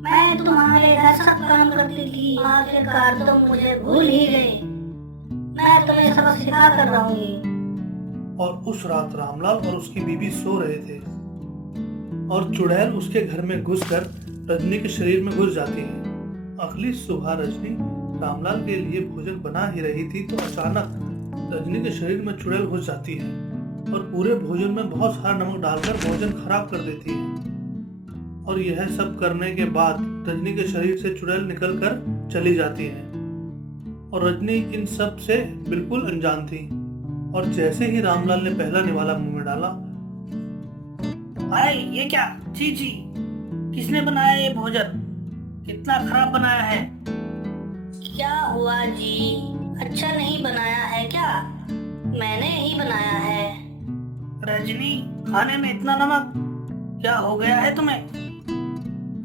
मैं तुम्हारे घर सब काम करती थी, आखिरकार तुम मुझे भूल ही गए। मैं तुम्हें सबक सिखा कर रहूंगी। और उस रात रामलाल और उसकी बीवी सो रहे थे और चुड़ैल उसके घर में घुसकर रजनी के शरीर में घुस जाती है। अगली सुबह रजनी रामलाल के लिए भोजन बना ही रही थी तो अचानक रजनी के शरीर में चुड़ैल घुस जाती है और पूरे भोजन में बहुत सारा नमक डालकर भोजन खराब कर देती है। और यह सब करने के बाद रजनी के शरीर से चुड़ैल निकलकर चली जाती है और रजनी इन सब से बिल्कुल अनजान थी। और जैसे ही रामलाल ने पहला निवाला मुंह में डाला, भाई ये क्या? जी जी, किसने बनाया ये भोजन? कितना खराब बनाया है। क्या हुआ जी? अच्छा नहीं बनाया है क्या? मैंने ही बनाया है। रजनी, खाने में इतना नमक, क्या हो गया है तुम्हें?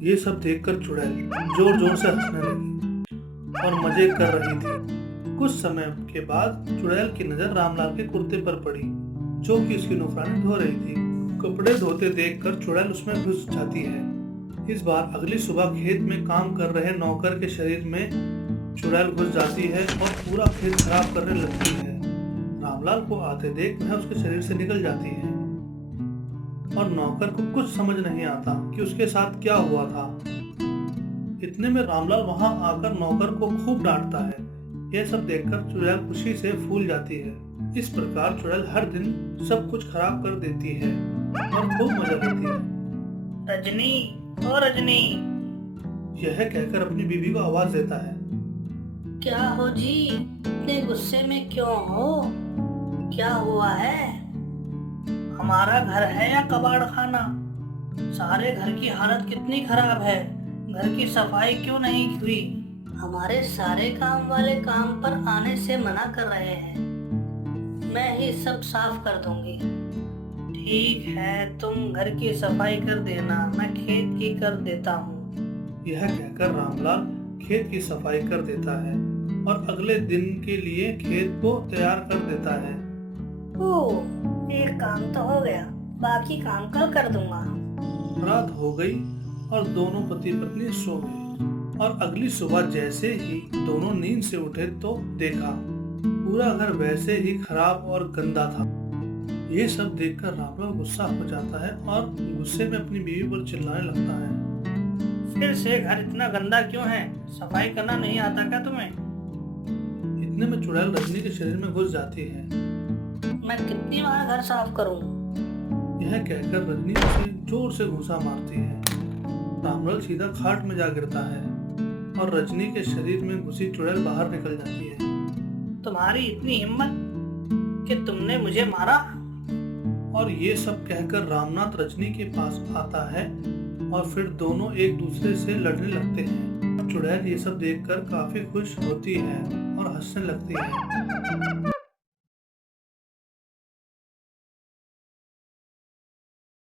ये सब देखकर चुड़ैल जोर जोर से हंसने लगी और मजे कर रही थी। कुछ समय के बाद चुड़ैल की नजर रामलाल के कुर्ते पर पड़ी जो कि उसकी नौकरानी धो रही थी। कपड़े धोते देखकर चुड़ैल उसमें घुस जाती है। इस बार अगली सुबह खेत में काम कर रहे नौकर के शरीर में चुड़ैल घुस जाती है और पूरा खेत खराब करने लगती है। रामलाल को आते देख वह उसके शरीर से निकल जाती है और नौकर को कुछ समझ नहीं आता कि उसके साथ क्या हुआ था। इतने में रामलाल वहां आकर नौकर को खूब डांटता है। यह सब देखकर चुड़ैल खुशी से फूल जाती है। इस प्रकार चुड़ैल हर दिन सब कुछ खराब कर देती है और खूब मजा लेती है। रजनी, ओ रजनी। यह कहकर अपनी बीवी को आवाज देता है। क्या हो जी? इतने गुस्से में क्यों हो? क्या हुआ है? हमारा घर है या कबाड़ खाना? सारे घर की हालत कितनी खराब है। घर की सफाई क्यों नहीं हुई? हमारे सारे काम वाले काम पर आने से मना कर रहे हैं। मैं ही सब साफ कर दूंगी। ठीक है, तुम घर की सफाई कर देना, मैं खेत की कर देता हूँ। यह कहकर रामलाल खेत की सफाई कर देता है और अगले दिन के लिए खेत को तैयार कर देता है। ओह, एक काम तो हो गया, बाकी काम कल कर दूंगा। रात हो गई और दोनों पति पत्नी सो गए और अगली सुबह जैसे ही दोनों नींद से उठे तो देखा पूरा घर वैसे ही खराब और गंदा था। ये सब देखकर रामलाल गुस्सा हो जाता है और गुस्से में अपनी बीवी पर चिल्लाने लगता है। फिर से घर इतना गंदा क्यों है? सफाई करना नहीं आता क्या तुम्हें? इतने में चुड़ैल रजनी के शरीर में घुस जाती है। मैं कितनी बार घर साफ करूं? यह कहकर रजनी उसे जोर से घूंसा मारती है। रामलाल सीधा खाट में जा गिरता है और रजनी के शरीर में घुसी चुड़ैल बाहर निकल जाती है। तुम्हारी इतनी हिम्मत कि तुमने मुझे मारा? और ये सब कहकर रामनाथ रजनी के पास आता है और फिर दोनों एक दूसरे से लड़ने लगते हैं। चुड़ैल ये सब देखकर काफी खुश होती है और हंसने लगती है।